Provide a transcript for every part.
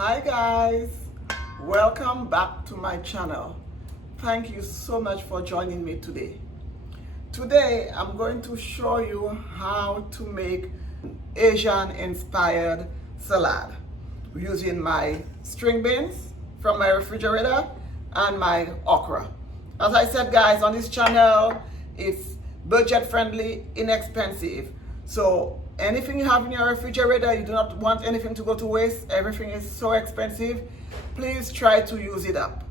Hi guys, welcome back to my channel. Thank you so much for joining me today. Today I'm going to show you how to make Asian inspired salad using my string beans from my refrigerator and my okra. As I said guys, on this channel it's budget friendly, inexpensive. So anything you have in your refrigerator, you do not want anything to go to waste, everything is so expensive, please try to use it up.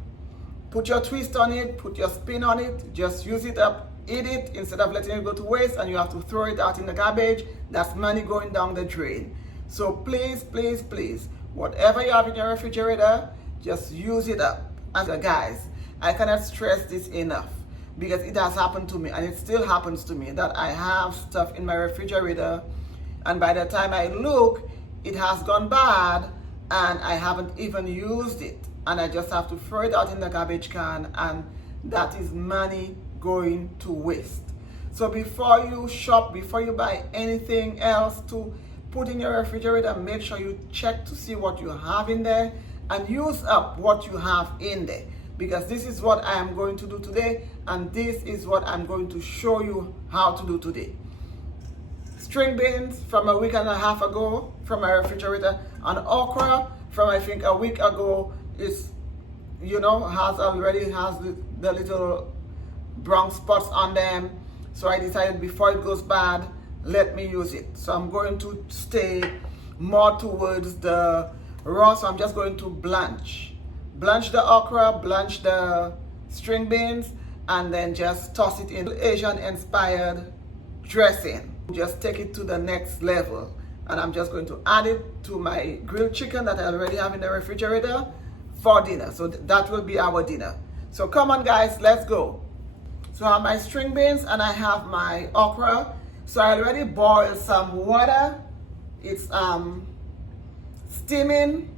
Put your twist on it, put your spin on it, just use it up, eat it instead of letting it go to waste and you have to throw it out in the garbage. That's money going down the drain. So please, please, please, whatever you have in your refrigerator, just use it up. And guys, I cannot stress this enough, because it has happened to me and it still happens to me that I have stuff in my refrigerator and by the time I look, it has gone bad and I haven't even used it and I just have to throw it out in the garbage can, and that is money going to waste. So before you shop, before you buy anything else to put in your refrigerator, make sure you check to see what you have in there and use up what you have in there, because this is what I am going to do today and this is what I'm going to show you how to do today. String beans from a week and a half ago from my refrigerator, and okra from I think a week ago is, already has the little brown spots on them. So I decided before it goes bad, let me use it. So I'm going to stay more towards the raw, so I'm just going to blanch the okra, blanch the string beans, and then just toss it in Asian inspired dressing. Just take it to the next level, and I'm just going to add it to my grilled chicken that I already have in the refrigerator for dinner. So that will be our dinner. So come on guys, let's go. So I have my string beans and I have my okra. So I already boiled some water. It's steaming.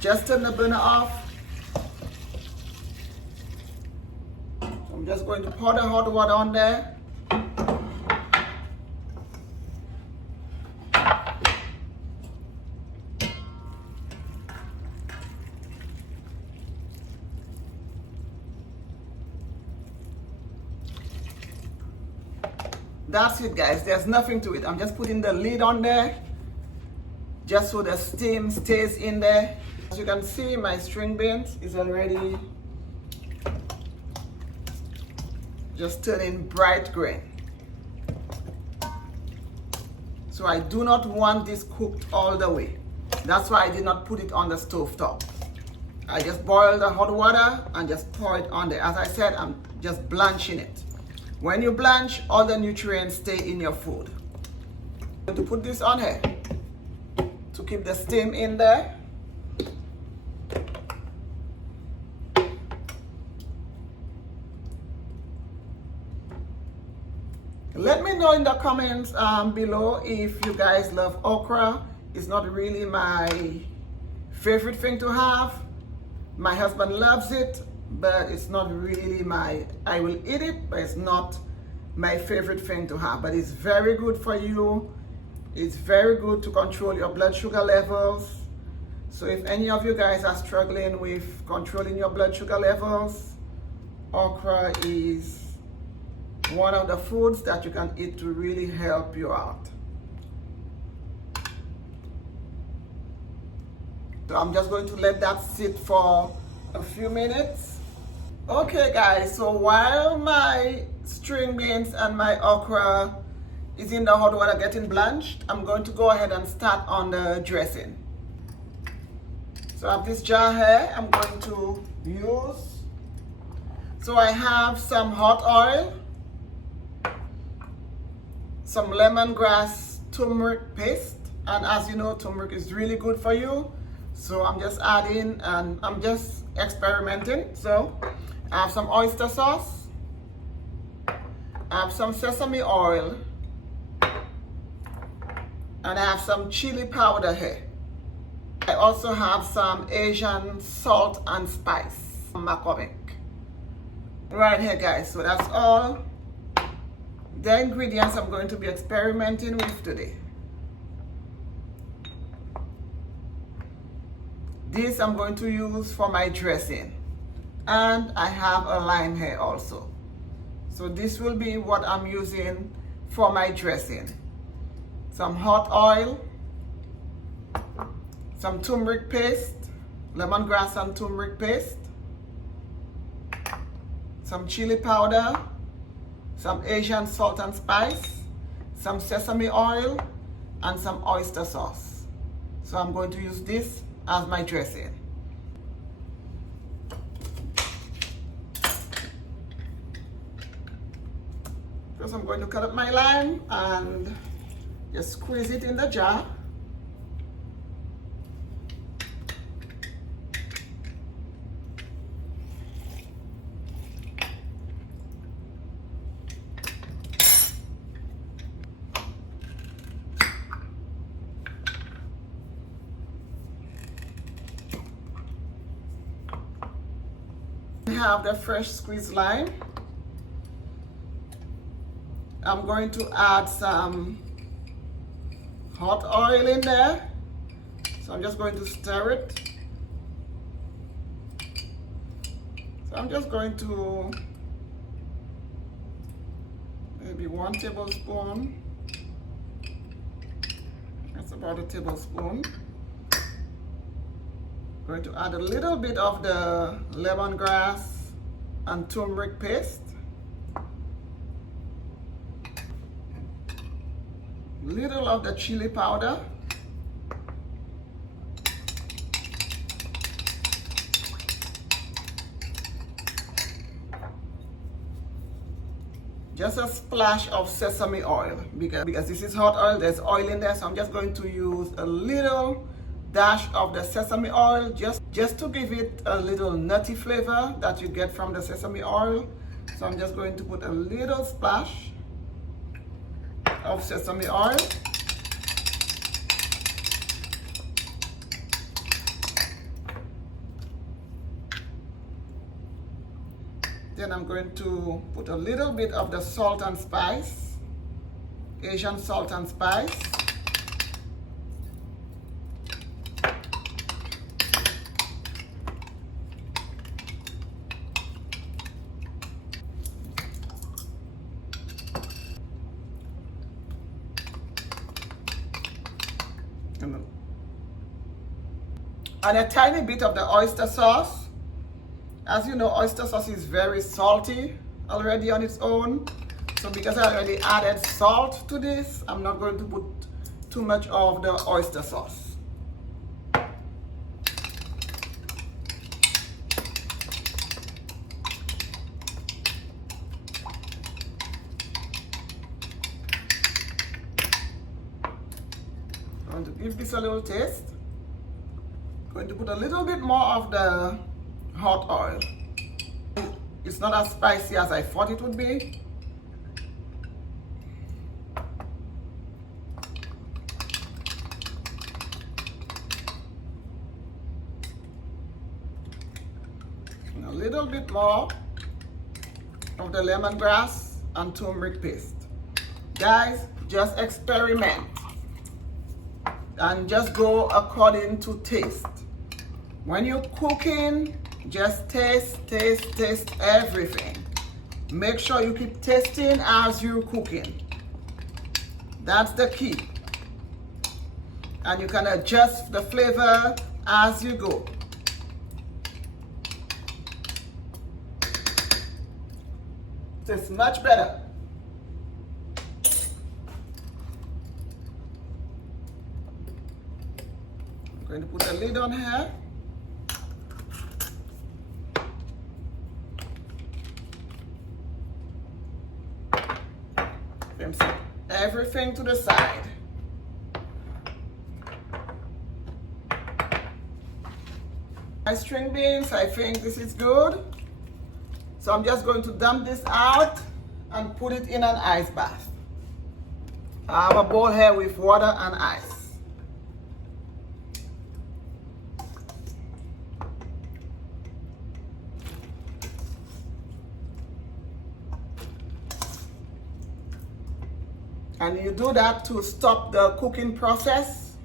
Just turn the burner off. So I'm just going to pour the hot water on there. That's it guys, there's nothing to it. I'm just putting the lid on there just so the steam stays in there. As you can see, my string beans is already just turning bright green. So I do not want this cooked all the way. That's why I did not put it on the stove top. I just boil the hot water and just pour it on there. As I said, I'm just blanching it. When you blanch, all the nutrients stay in your food. I'm going to put this on here to keep the steam in there. Let me know in the comments below if you guys love okra. It's not really my favorite thing to have. My husband loves it, but it's not really I will eat it, but it's not my favorite thing to have. But it's very good for you. It's very good to control your blood sugar levels. So if any of you guys are struggling with controlling your blood sugar levels, okra is one of the foods that you can eat to really help you out. So I'm just going to let that sit for a few minutes. Okay guys, so while my string beans and my okra is in the hot water getting blanched, I'm going to go ahead and start on the dressing. So I have this jar here I'm going to use. So I have some hot oil, some lemongrass turmeric paste, and as you know, turmeric is really good for you. So I'm just adding, and I'm just experimenting. So I have some oyster sauce, I have some sesame oil, and I have some chili powder here. I also have some Asian salt and spice, McCormick. Right here guys, so that's all the ingredients I'm going to be experimenting with today. This I'm going to use for my dressing. And I have a lime here also. So this will be what I'm using for my dressing. Some hot oil, some turmeric paste, lemongrass and turmeric paste, some chili powder, some Asian salt and spice, some sesame oil, and some oyster sauce. So I'm going to use this as my dressing. First I'm going to cut up my lime and just squeeze it in the jar. We have the fresh squeezed lime. I'm going to add some hot oil in there. So I'm just going to stir it. So I'm just going to maybe 1 tablespoon. That's about a tablespoon. Going to add a little bit of the lemongrass and turmeric paste. Little of the chili powder. Just a splash of sesame oil because this is hot oil, there's oil in there, so I'm just going to use a little dash of the sesame oil just to give it a little nutty flavor that you get from the sesame oil. So I'm just going to put a little splash of sesame oil. Then I'm going to put a little bit of the salt and spice, Asian salt and spice. And a tiny bit of the oyster sauce. As you know, oyster sauce is very salty already on its own. So because I already added salt to this, I'm not going to put too much of the oyster sauce. I'm going to give this a little taste. Going to put a little bit more of the hot oil. It's not as spicy as I thought it would be. And a little bit more of the lemongrass and turmeric paste. Guys, just experiment and just go according to taste. When you're cooking, just taste everything. Make sure you keep tasting as you're cooking. That's the key. And you can adjust the flavor as you go. Tastes much better. I'm going to put a lid on here. Set everything to the side. My string beans, I think this is good. So I'm just going to dump this out and put it in an ice bath. I have a bowl here with water and ice. And you do that to stop the cooking process.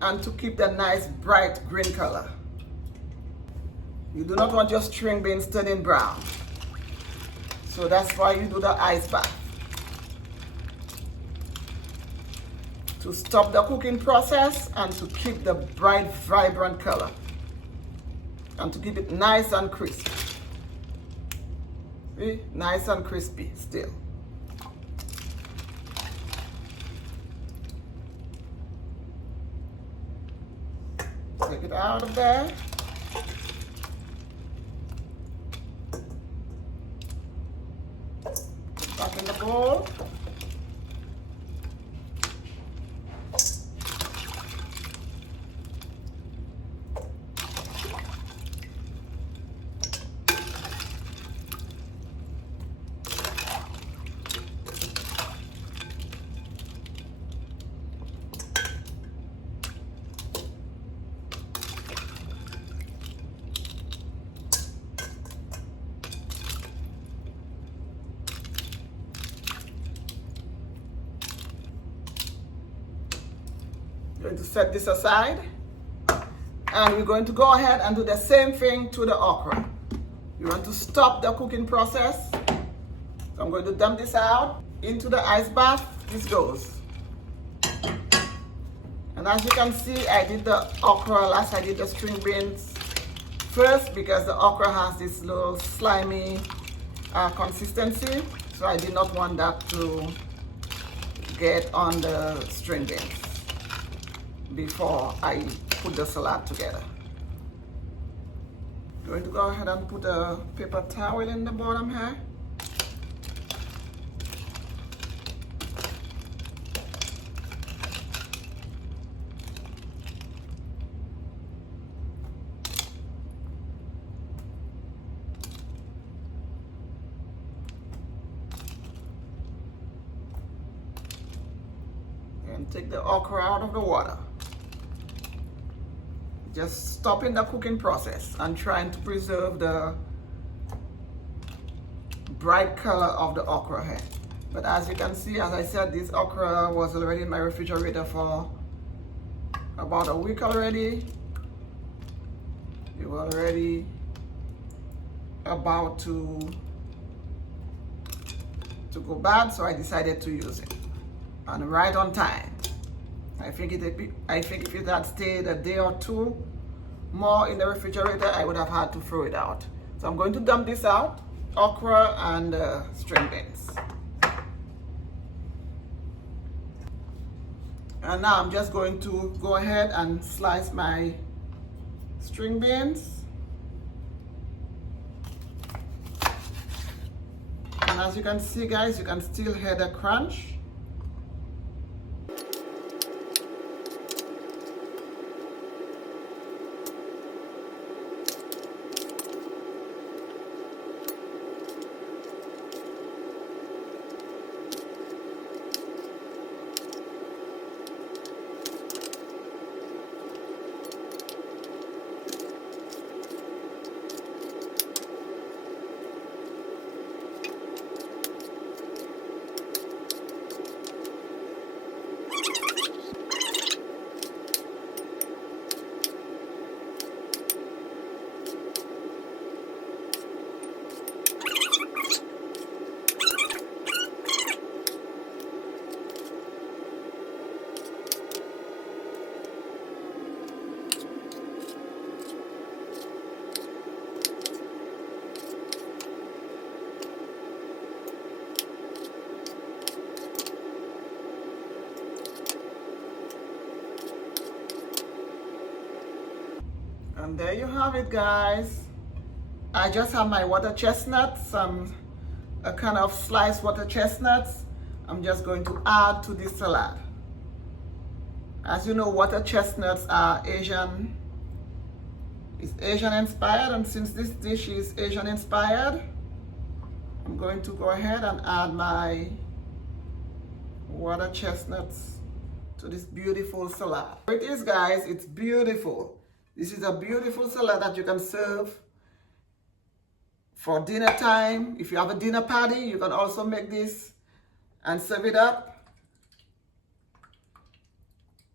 and to keep the nice bright green color. You do not want your string beans turning brown. So that's why you do the ice bath. To stop the cooking process and to keep the bright, vibrant color. And to keep it nice and crisp. See? Nice and crispy still. Take it out of there. Back in the bowl. Going to set this aside, and we're going to go ahead and do the same thing to the okra. You want to stop the cooking process, so I'm going to dump this out into the ice bath. This goes, and as you can see, I did the okra last. I did the string beans first because the okra has this little slimy consistency, so I did not want that to get on the string beans before I put the salad together. I'm going to go ahead and put a paper towel in the bottom here. And take the okra out of the water. Just stopping the cooking process and trying to preserve the bright color of the okra here. But as you can see, as I said, this okra was already in my refrigerator for about a week already. It was already about to go bad, so I decided to use it. And right on time. I think if it had stayed a day or two more in the refrigerator, I would have had to throw it out. So I'm going to dump this out, okra and string beans. And now I'm just going to go ahead and slice my string beans. And as you can see, guys, you can still hear the crunch. And there you have it, guys. I just have my water chestnuts, a kind of sliced water chestnuts. I'm just going to add to this salad. As you know, water chestnuts are Asian. It's Asian inspired, and since this dish is Asian inspired, I'm going to go ahead and add my water chestnuts to this beautiful salad. It is, guys, it's beautiful. This is a beautiful salad that you can serve for dinner time. If you have a dinner party, you can also make this and serve it up.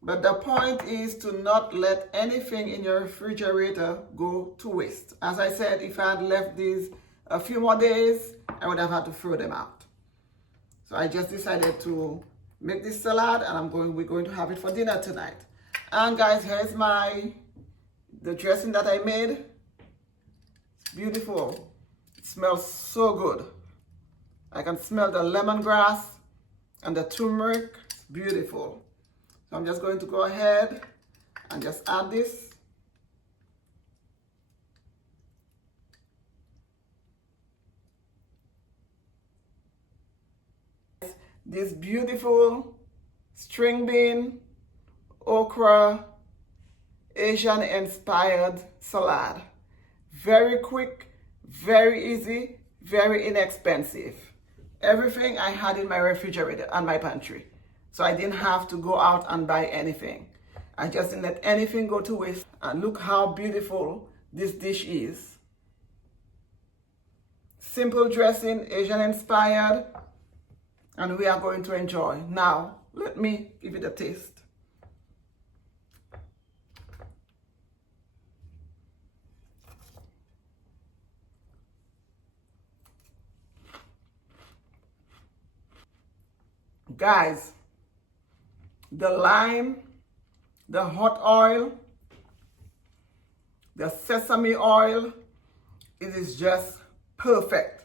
But the point is to not let anything in your refrigerator go to waste. As I said, if I had left these a few more days, I would have had to throw them out. So I just decided to make this salad, and we're going to have it for dinner tonight. And guys, here's the dressing that I made. It's beautiful. It smells so good. I can smell the lemongrass and the turmeric. It's beautiful. So I'm just going to go ahead and just add this. This beautiful string bean, okra, Asian inspired salad. Very quick, very easy, very inexpensive. Everything I had in my refrigerator and my pantry. So I didn't have to go out and buy anything. I just didn't let anything go to waste. And look how beautiful this dish is. Simple dressing, Asian inspired, and we are going to enjoy. Now, let me give it a taste. Guys, the lime, the hot oil, the sesame oil, it is just perfect.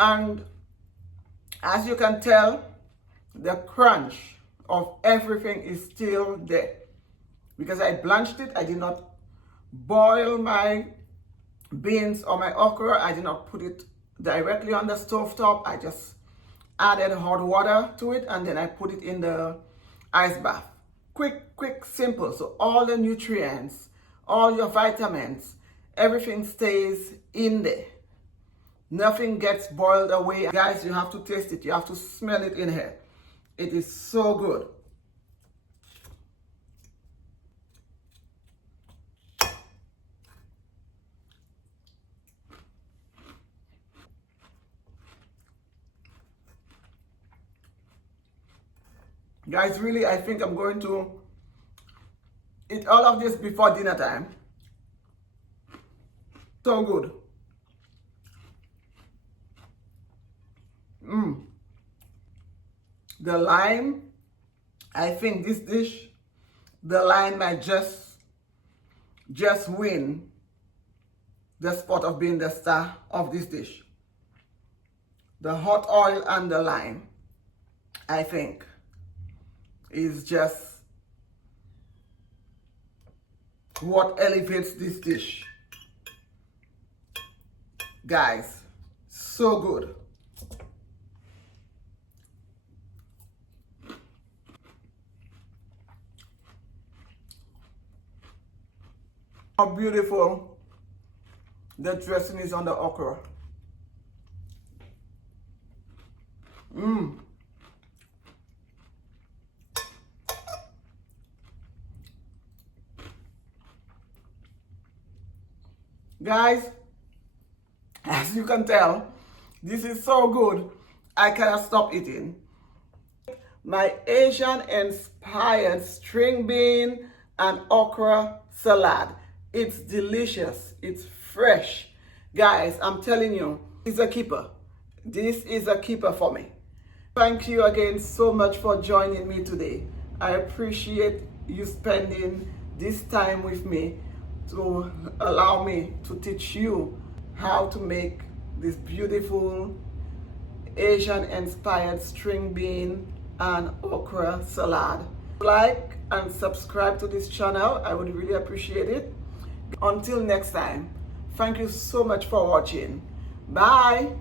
And as you can tell, the crunch of everything is still there. Because I blanched it, I did not boil my beans or my okra. I did not put it directly on the stove top. I just added hot water to it, and then I put it in the ice bath. Quick, simple. So all the nutrients, all your vitamins, everything stays in there. Nothing gets boiled away. Guys, you have to taste it. You have to smell it in here. It is so good. Guys, really, I think I'm going to eat all of this before dinner time. So good. The lime, I think this dish, the lime might just win the spot of being the star of this dish. The hot oil and the lime, I think, is just what elevates this dish. Guys, so good. How beautiful the dressing is on the okra. Guys, as you can tell, this is so good, I cannot stop eating. My Asian inspired string bean and okra salad. It's delicious, it's fresh. Guys, I'm telling you, it's a keeper. This is a keeper for me. Thank you again so much for joining me today. I appreciate you spending this time with me to allow me to teach you how to make this beautiful Asian inspired string bean and okra salad. Like and subscribe to this channel. I would really appreciate it. Until next time, thank you so much for watching. Bye.